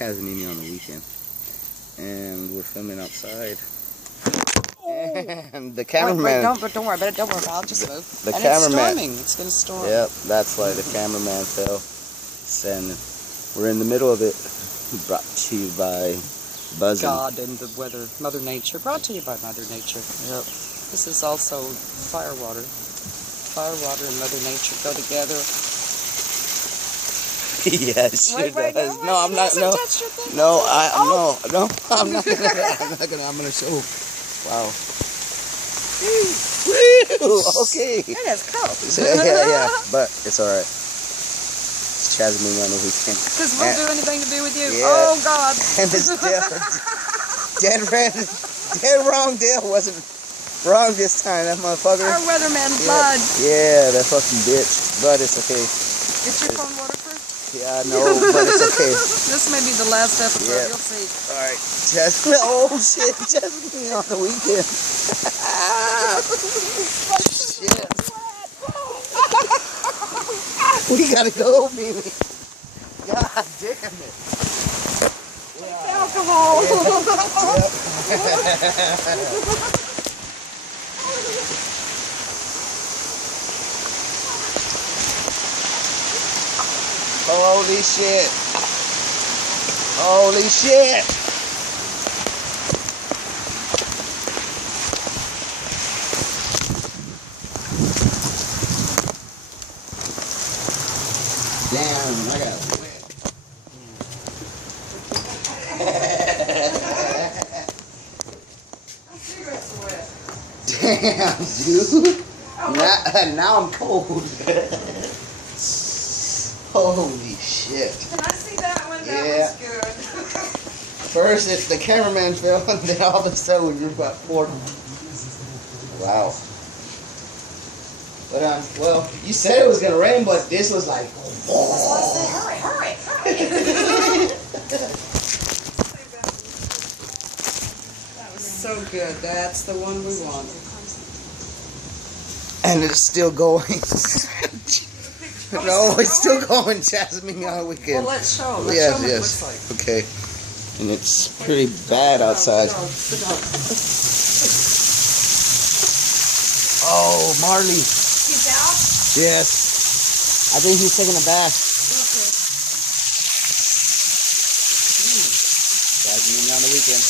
Chazz and Mimi on the weekend. And we're filming outside. And the cameraman... Wait, don't worry about it. Don't worry about it. Just move. The and cameraman... it's storming. It's going to storm. Yep, that's why the cameraman fell. And we're in the middle of it. Brought to you by BUZZEN. God and the weather. Mother Nature. Brought to you by Mother Nature. Yep. This is also fire water. Fire water and Mother Nature go together. Yeah, it sure wait, does. No, I'm not. No, no, I'm not gonna. I'm gonna show. Wow. Woo! Okay. It is cold. Yeah. But it's all right. It's Chazz and Mimi on the weekend. Because we'll do anything to be with you. Yeah. Oh God. And it's dead wrong. Dale wasn't wrong this time. That motherfucker. Our weatherman blood. Yeah, that fucking bitch. But it's okay. Is your phone waterproof? Yeah, no, but it's okay. This may be the last episode. Yeah. You'll see. All right, Chazz. Oh shit, Chazz and Mimi on the weekend. Shit. We gotta go, Mimi. God damn it. Yeah. Alcohol. Yep. Holy shit. Holy shit. Damn, I got wet. My cigarettes are wet. Damn, dude. Now I'm cold. Holy shit. Can I see that one? That Yeah. was good. First, it's the cameraman fell, and then all of a sudden you're about 40. Wow. But well, you said it was gonna rain, but this was like. Hurry. That was so good. That's the one we want. And it's still going. No, it's still going, Chazz and Mimi on the weekend. Well, let's show them. Let's show them what it looks like. Okay. And it's pretty bad outside. Oh, Marley. He's out? Yes. I think he's taking a bath. Okay. Chazz and Mimi on the weekend.